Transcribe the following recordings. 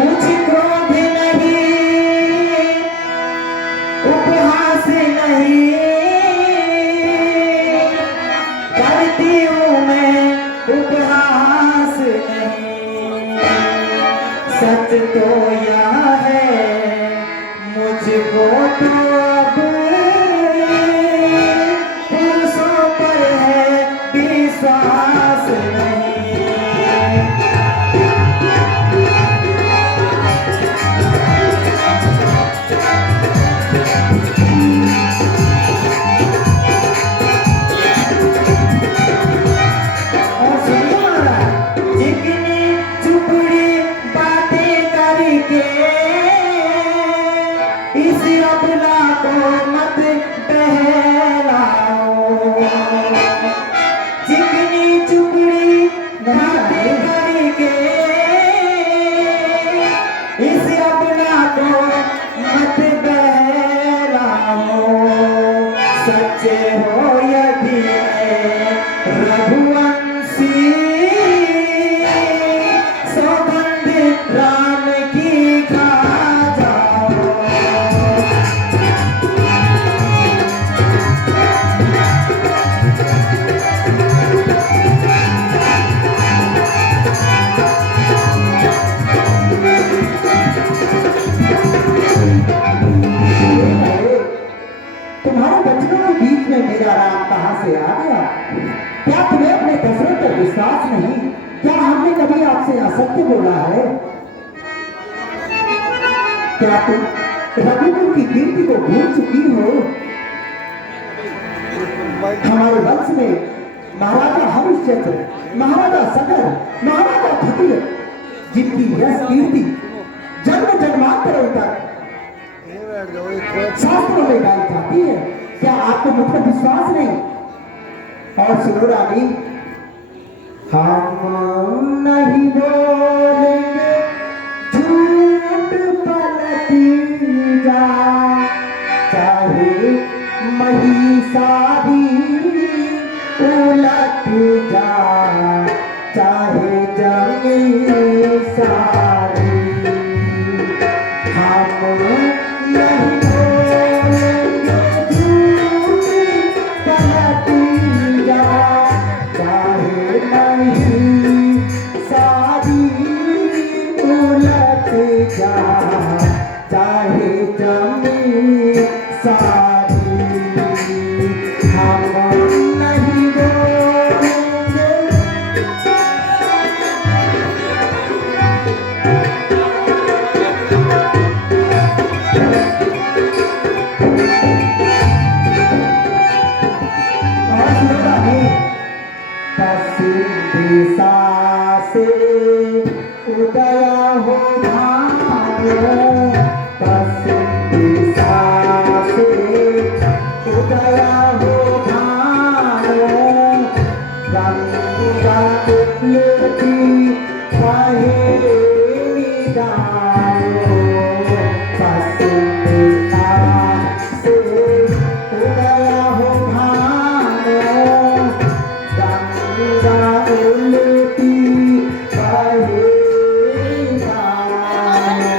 कुछ क्रोध नहीं, उपहास नहीं करती हूँ मैं, उपहास नहीं। सच तो यह है मुझको तो अब पुरुषों पर है विश्वास नहीं। और सुनिए महाराज, चिकनी चुपड़ी बातें करके इस अबला को मत बहलाओ। चिकनी चुपड़ी बातें करके इस अबला को मत बहलाओ। सच्चे हो यदि रघुवंशी, सौगंध राम की खा जाओ। तुम्हारे बच्चों के बीच में मेरा राम कहाँ से आ गया? क्या तुम्हें अपने दशरथ पर विश्वास नहीं? क्या हमने कभी आपसे असत्य बोला है? क्या तुम रघुकुल की कीर्ति को भूल चुकी हो? हमारे वंश में महाराजा हरिश्चंद्र, महाराजा सगर, महाराजा फकीर, जिनकी यश कीर्ति जन्म जन्मांतरों तक शास्त्रों में गाई जाती है, क्या आपको मुझ पर विश्वास नहीं? और सुनो रानी, हम नहीं बोलेंगे झूठ पलट जा, चाहे महिषादी उलट जा, चाहे जंगी सारी। हम नहीं बोलेंगे झूठ पलट जा, चाहे महिषादी उलट जा, चाहे जंगी सारी। हम नहीं बोलेंगे। पश्चिम दिशा से उदय हो भानो, पश्चिम दिशा से उदय हो भानो। गंगा उलटी पहेली डालो, पश्चिम दिशा से उदय हो भानो। गंगा उलटी पहेली डालो,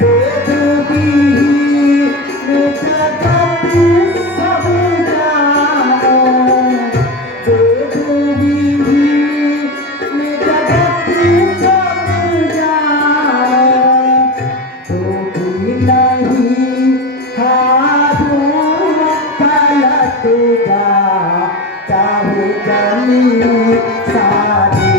वेद विहीन जगत सब जानो, वेद विहीन जगत सब जानो। तू भी नहीं हारू पलट जा, चाहे जमी सारी।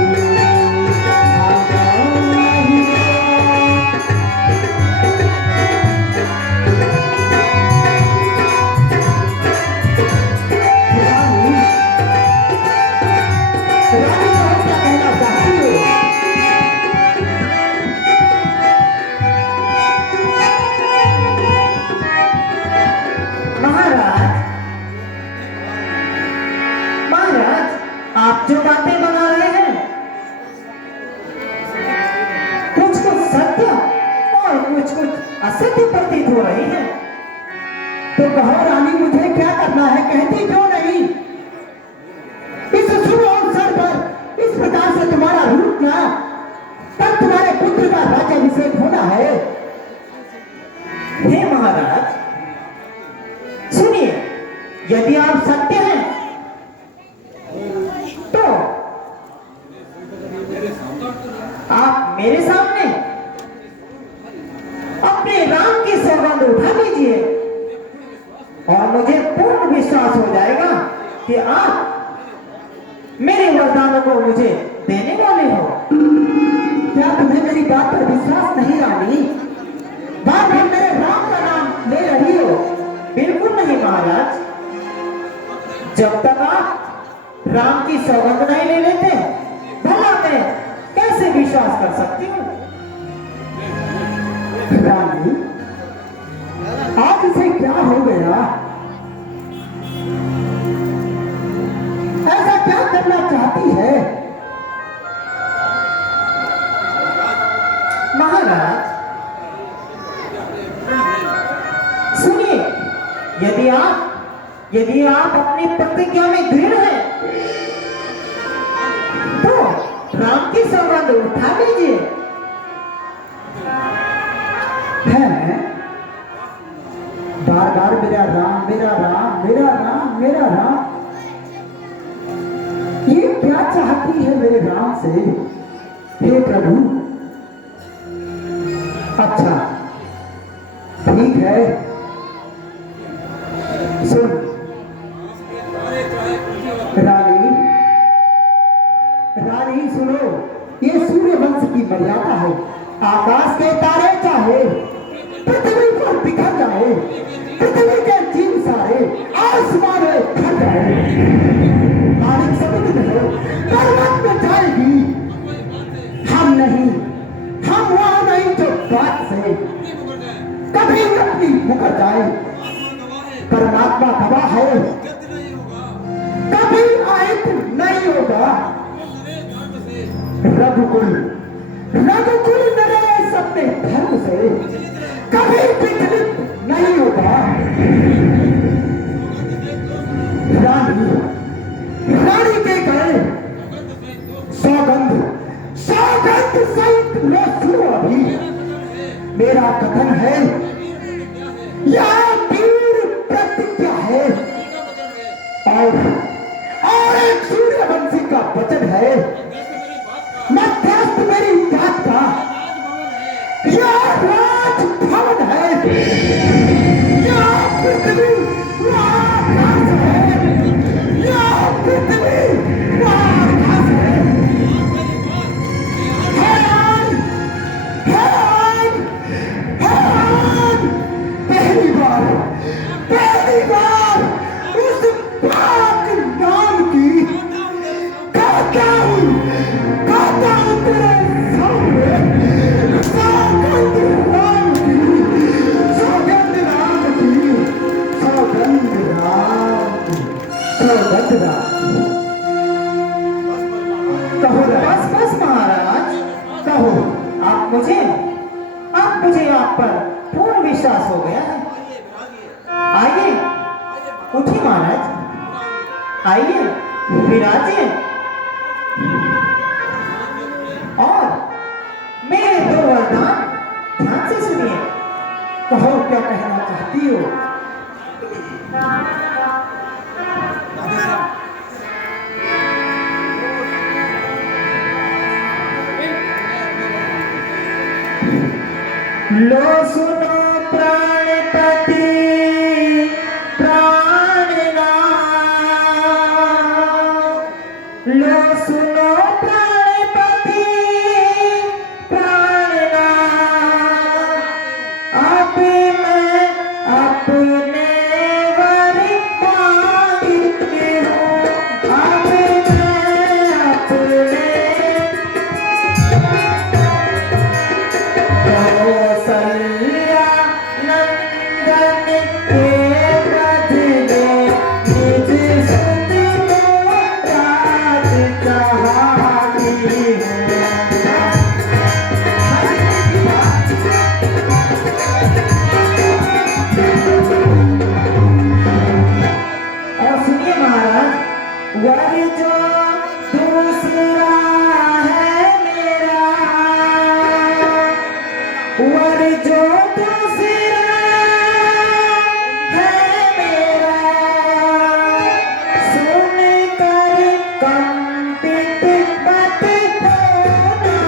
आप जो बातें बना रहे हैं कुछ कुछ सत्य और कुछ कुछ असत्य प्रतीत हो रही है। तो कहो रानी, मुझे क्या करना है? कहती क्यों नहीं? इस शुभ अवसर पर इस प्रकार से तुम्हारा रूप ना, तब तुम्हारे पुत्र का राज्य मेरे सामने अपने राम की सौगंध उठा लीजिए और मुझे पूर्ण विश्वास हो जाएगा कि आप मेरे वरदानों को मुझे देने वाले हो। क्या तुम्हें मेरी बात पर विश्वास नहीं रानी? बार बार मेरे राम का नाम ले रही हो। बिल्कुल नहीं महाराज, जब तक आप राम की सौगंध नहीं ले लेते भला मैं कैसे विश्वास कर सकती हूँ? रानी, आज इसे क्या हो गया? ऐसा क्या करना चाहती है? महाराज सुनिए, यदि आप अपनी प्रतिज्ञा में दृढ़ हैं तो राम की सौगंध उठा लीजिए। है बार बार मेरा राम मेरा राम मेरा राम मेरा राम, ये क्या चाहती है मेरे राम से? हे प्रभु, अच्छा ठीक है, सुन रानी, रानी सुनो, ये सूर्य वंश की मर्यादा है। आकाश के तारे चाहे पृथ्वी पर बिखर जाए, पृथ्वी के जीव सारे आसमान में भर जाए, मालिक समुद्र में पर्वत में जाएगी, हम नहीं, हम वहां नहीं जो बात से कभी अपनी मुकर जाए। परमात्मा गवाह है, कभी आयत नहीं होगा। रघुकुल नरेश अपने धर्म से कभी विचलित नहीं होगा। रानी के गए सौगंध सहित लो सुनो अभी। मेरा कथन है या वीर प्रतिज्ञा है और एक सूर्यवंशी का वचन है। मध्यस्थ मेरी जात का यह राजभवन है, यह पृथ्वी वह आकाश है, यह पृथ्वी वह आकाश है। हैरान हैरान हैरान, पहली बार उस पाक नाम की गाता हूँ तेरे सामने। सौगंध राम की, सौगंध राम की, सौगंध राम की, सौगंध राम। कहो बस महाराज, कहो। आप मुझे आप पर पूर्ण विश्वास हो गया है। आइए उठिए महाराज, आइए विराजिए और मेरे दो वरदान ध्यान से सुनिए। कहो क्या कहना चाहती हो? लो सुनो प्राणपति प्राणनाथ, लो सुनो प्राणपति प्राणनाथ, अब मैं अपने वर मांगती हूँ, अब मैं अपने कौशल्या नंदन के बदले निज सुत को राज चाहती हूँ। और सुनिए महाराज, वर जो दूसरा है मेरा, वर जो दूसरा है मेरा, सुन कर कंपित मत होना,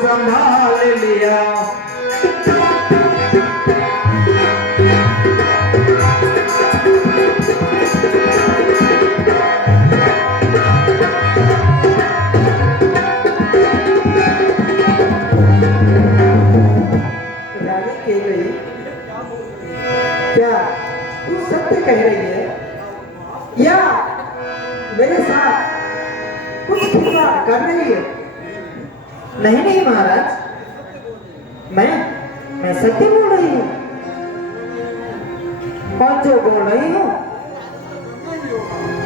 संभाल लिया। रानी कह रही, क्या तू सत्य कह रही है या मेरे साथ कुछ खिलवाड़ कर रही है? नहीं नहीं महाराज, मैं सत्य बोल रही हूँ और जो बोल रही हूँ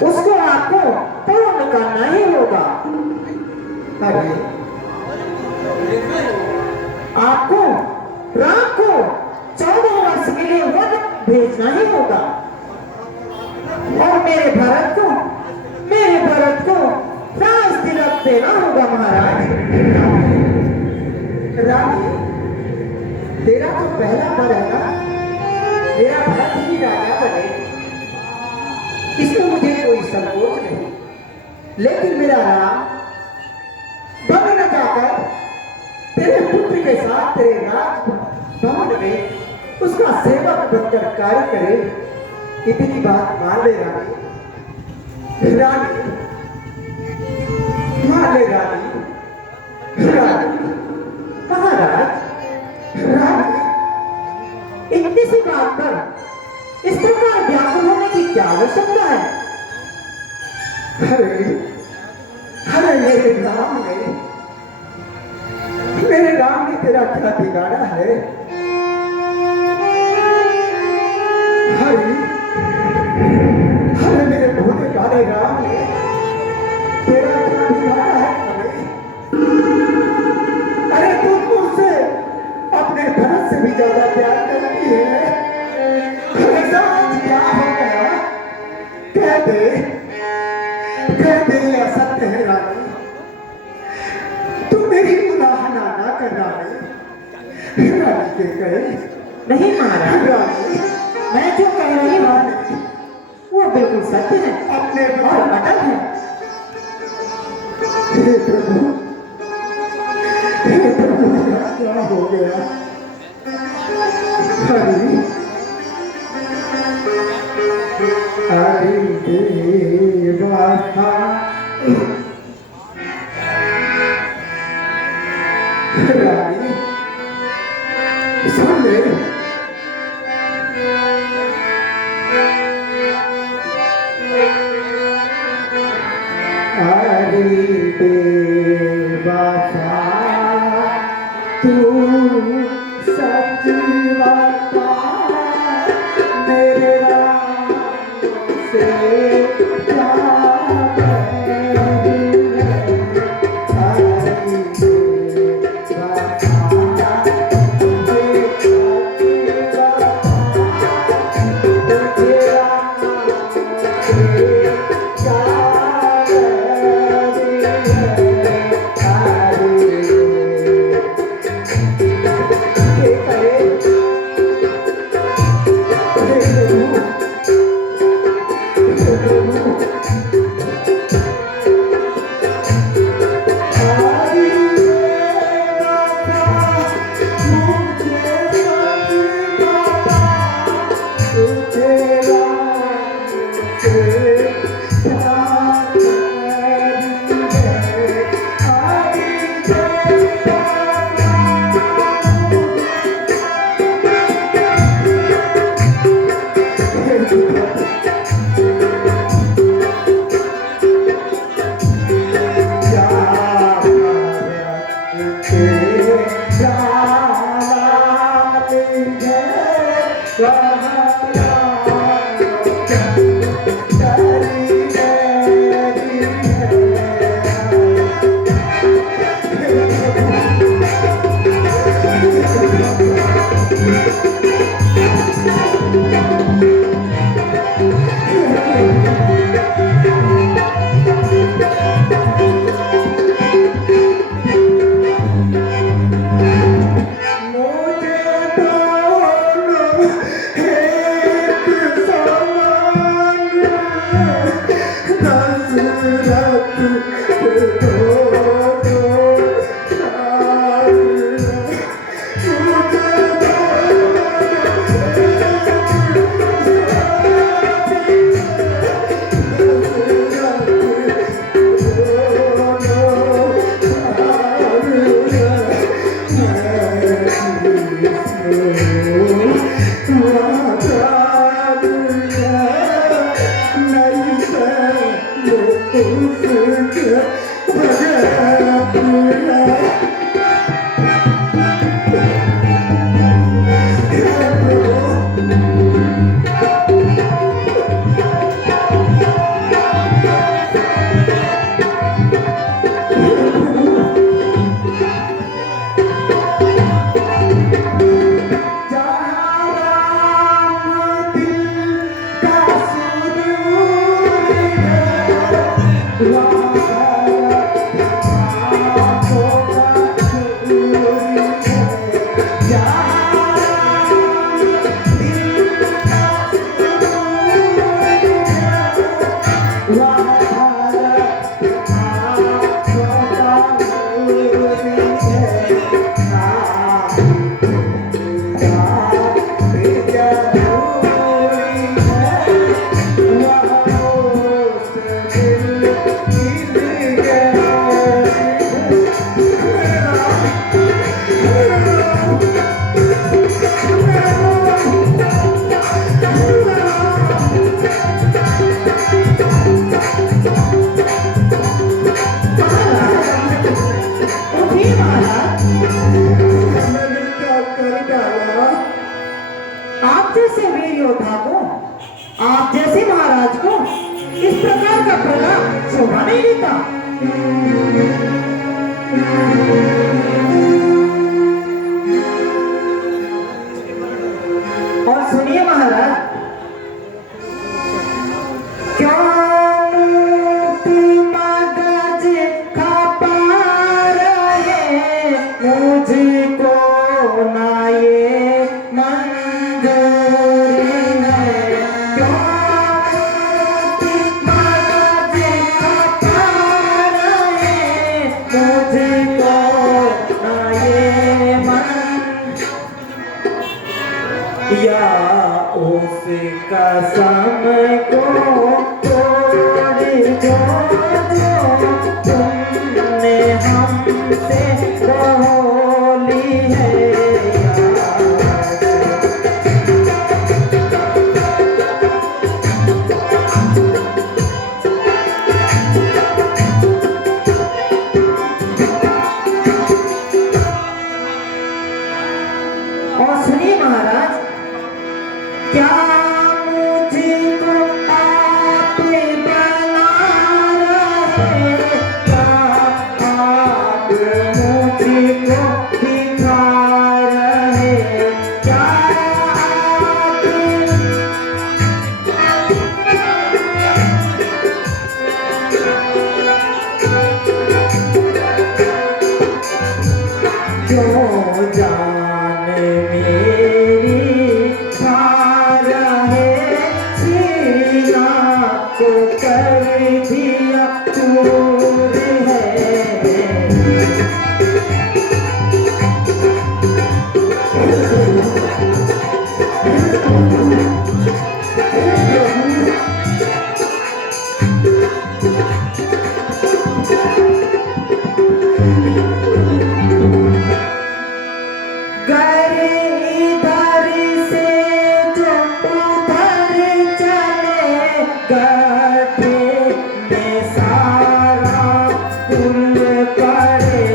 उसको आपको पूर्ण करना ही होगा। अरे आपको राम को 14 वर्ष के लिए वन भेजना ही होगा और मेरे भरत को राज तिलक देना होगा। महाराज रानी, तेरा जो पहला वर है ना, मेरा भरत ही राजा बने, इसमें मुझे कोई संकोच नहीं, लेकिन मेरा राम वन न जाकर तेरे पुत्र के साथ तेरे राज भवन में उसका सेवक बनकर कार्य करे, इतनी बात मान ले रानी। रानी मान ले रानी। रानी महाराज, रानी इतनी सी बात पर इस प्रकार व्याकुल होने की क्या आवश्यकता है? अरे मेरे राम ने तेरा क्या बिगाड़ा है? अरे मेरे भोले भाले राम ने तेरा क्या बिगाड़ा है? अरे तुम मुझसे अपने भरत से भी ज्यादा प्यार करती है। ऐसा क्या हो गया? कह दे असत्य है रानी, तुम मेरी उलाहना ना कर रानी। रानी के कहे नहीं महाराज, मैं जो बेवफा रानी सुन ले अरे बेवफा तू सच बता मेरे राम से क्या आप जैसे वीर योद्धा को, आप जैसे महाराज को इस प्रकार का प्रलाप शोभा नहीं देता। और सुनिए महाराज, क्यों मगज खपा रहे मुझको ना ये मंजूरी है। क्यों मगज खपा रहे मुझको ना ये या उस कसम को क्या मुझको आप बना रहे, क्या आप मुझको दिखा रहे, क्या आप जो जान मेरी खा रहे, सीना को कर दिया चूर है। गए इधर से जो उधर चले, गड्ढे में सारा कुल पड़े,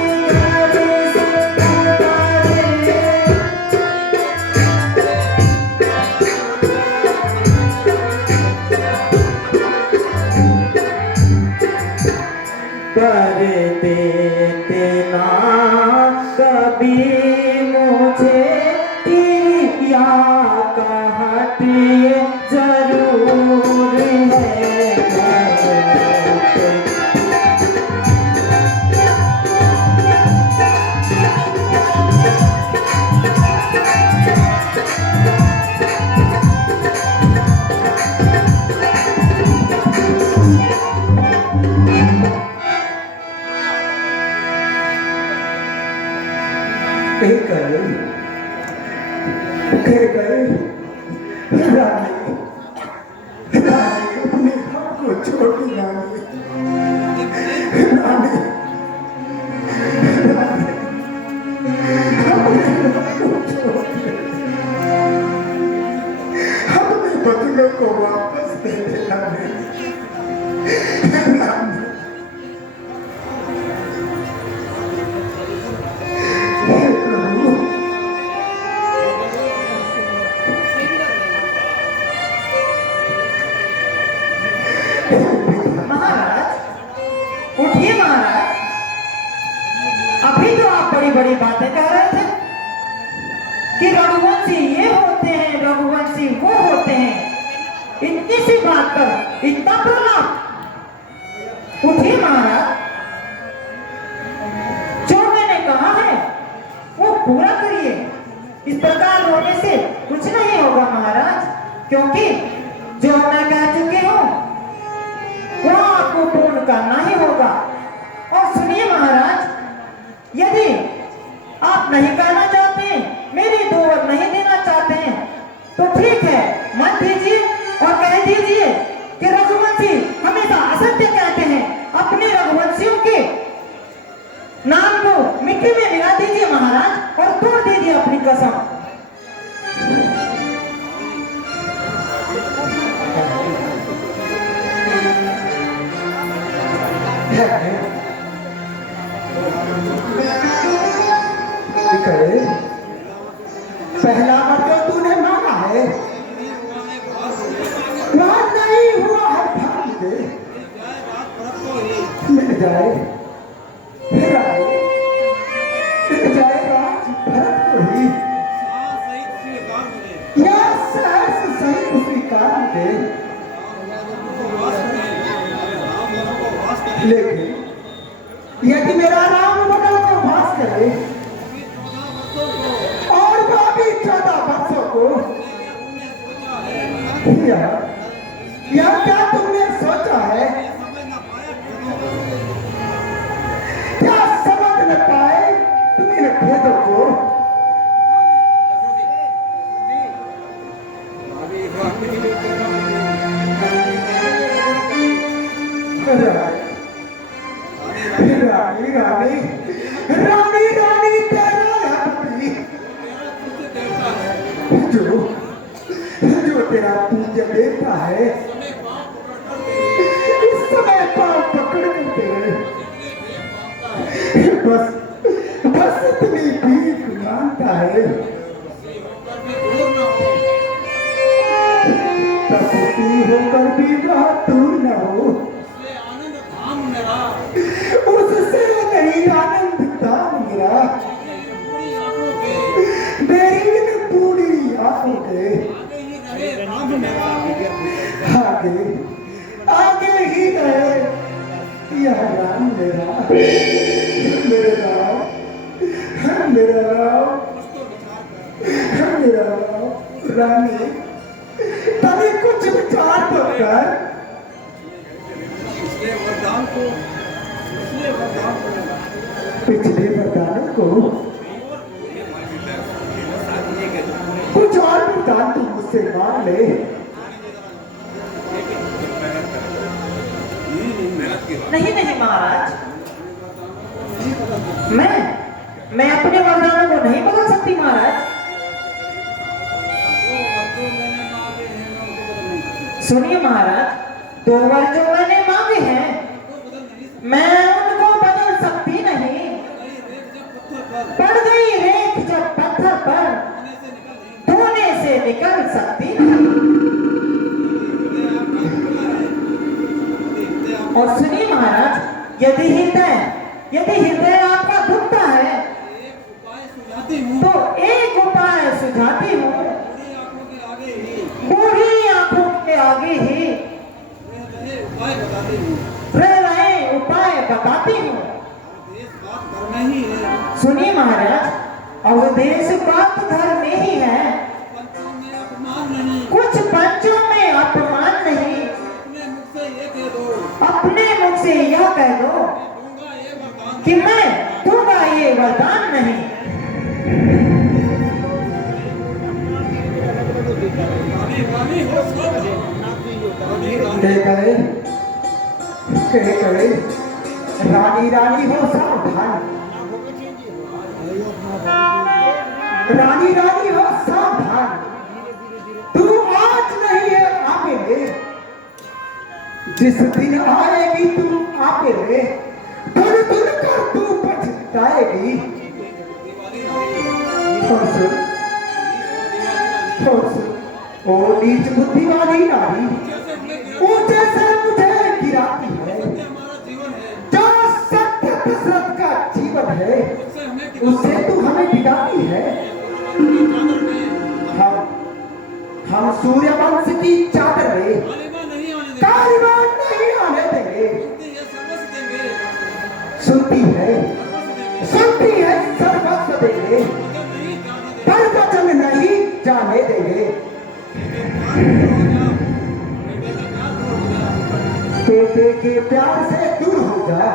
इधर से उधर कर देते ना कभी मुझे तिरिया कहत ये जरूर है। कह गए रानी, रानी अपने आप को छोड़ी रानी, रानी, रानी अपने आप को छोड़ दे, अपने बदलों को वापस दे दे रानी, रानी। उठिए महाराज, अभी तो आप बड़ी बड़ी बातें कह रहे थे कि रघुवंशी ये होते हैं, रघुवंशी वो होते हैं। इतनी सी बात पर इतना प्रलाप। उठिए महाराज, जो मैंने कहा है वो पूरा करिए। इस प्रकार होने से कुछ नहीं होगा महाराज, क्योंकि जो मैं कह चुकी हूँ वो आपको पूर्ण करना ही होगा। और सुनिए महाराज, यदि आप नहीं करना चाहते हैं, मेरी दो और नहीं देना चाहते हैं, तो ठीक है, मत दीजिए और कह दीजिए कि रघुवंशी हमेशा असत्य कहते हैं। अपने रघुवंशियों के नाम को मिट्टी में मिला दीजिए महाराज और तोड़ दीजिए अपनी कसम। पहला बार जो तूने मांगा है वह नहीं हुआ है, भाग दे, मिल जाए, फिर आए, मिल जाए राज भरत को ही, या सहर्ष सही स्वीकार दे। लेकिन यदि मेरा राम बदल को वास करे और वह भी 14 वर्षों को, या क्या तुमने सोचा है, क्या समझ न पाए तुम इन भेदों को? रानी रानी रानी रानी तेरा जो तेरा पूज्य देवता है, इस समय पांव पकड़ कर तेरे बस इतनी भीख मांगता है। होकर भी वह दूर न हो, उससे नहीं आनंद धाम मेरा। मेरी इन बूढ़ी आंखों के आगे आगे ही गए यह राम मेरा, मेरे राम, मेरा राम, मेरा राम। रानी तभी कुछ विचार तो कर। पिछले वरदानों को कुछ और वरदान तू मुझसे मांग ले। नहीं नहीं महाराज, मैं अपने वरदानों को नहीं बदल सकती महाराज। सुनिए महाराज, 2 वर जो मैंने मांगे हैं मैं उनको बदल सकती नहीं। पड़ गई रेत जब पत्थर पर धोने से निकल सकती नहीं। और सुनिए महाराज, यदि हृदय आपका दुखता है तो एक उपाय सुझाती हूँ। बूढ़ी आंखों के आगे ही रहे उपाय बताती हूँ। सुनिए महाराज, अवधेश बात घर में ही है, कुछ बच्चों में अपमान नहीं। अपने मुख से यह कह दो कि मैं दूंगा ये वरदान नहीं। करे रानी रानी हो सावधान, रानी रानी हो सावधान। तू आज नहीं है आगे ले, जिस दिन आएगी तू आगे ले, धुन धुन कर तू पछताएगी। ओ नीच बुद्धि वाली नारी, ऊंचे से मुझे गिराती है। जो सत्य दशरथ का जीवन है उससे तू हमें गिराती है। हम सूर्य वंश की चादर में कालीबान नहीं आने देंगे। सुनती है सर्वस्व देंगे, पर वचन नहीं जाने देंगे। बेटे के प्यार से दूर हो जा,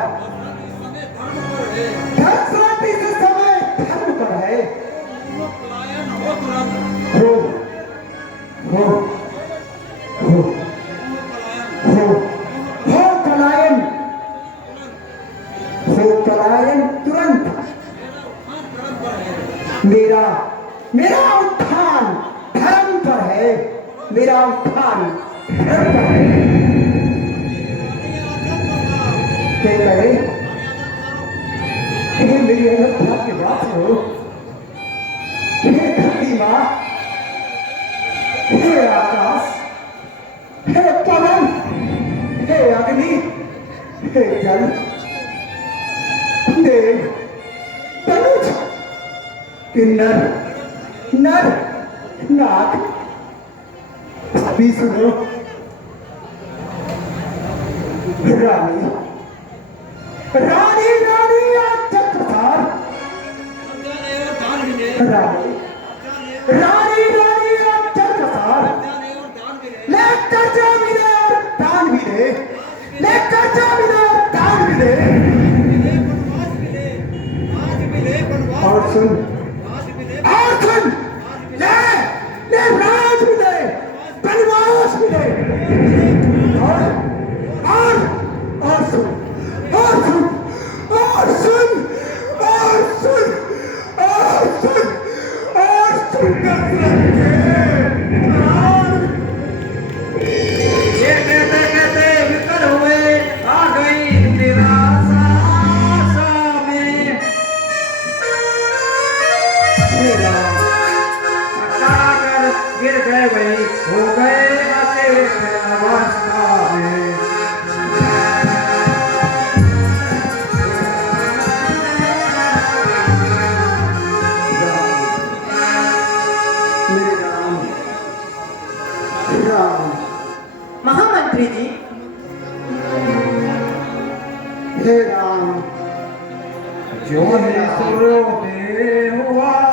धर्म इस समय धर्म पर है। हो पलायन तुरंत। मेरा उत्थान धर्म पर है, मेरा उत्थान धर्म पर है। मेरी अयोध्या के वासियों, हे धरती माँ, हे आकाश, हे पवन, हे अग्नि, हे जल, देव, तनुज, किन्नर, नर, नाग, भी सुनो। रानी रानी रानी आज चक्रधार, रानी रानी रानी आज चक्रधार, लेकर जा मिले और दान मिले, लेकर जा मिले और दान मिले। और सुन ले राज मिले, बनवास मिले। और सुन ये कहते कहते विकल हुए आ गई निराशा में। गिर गए वही हो गए जो है सूर्योदय हुआ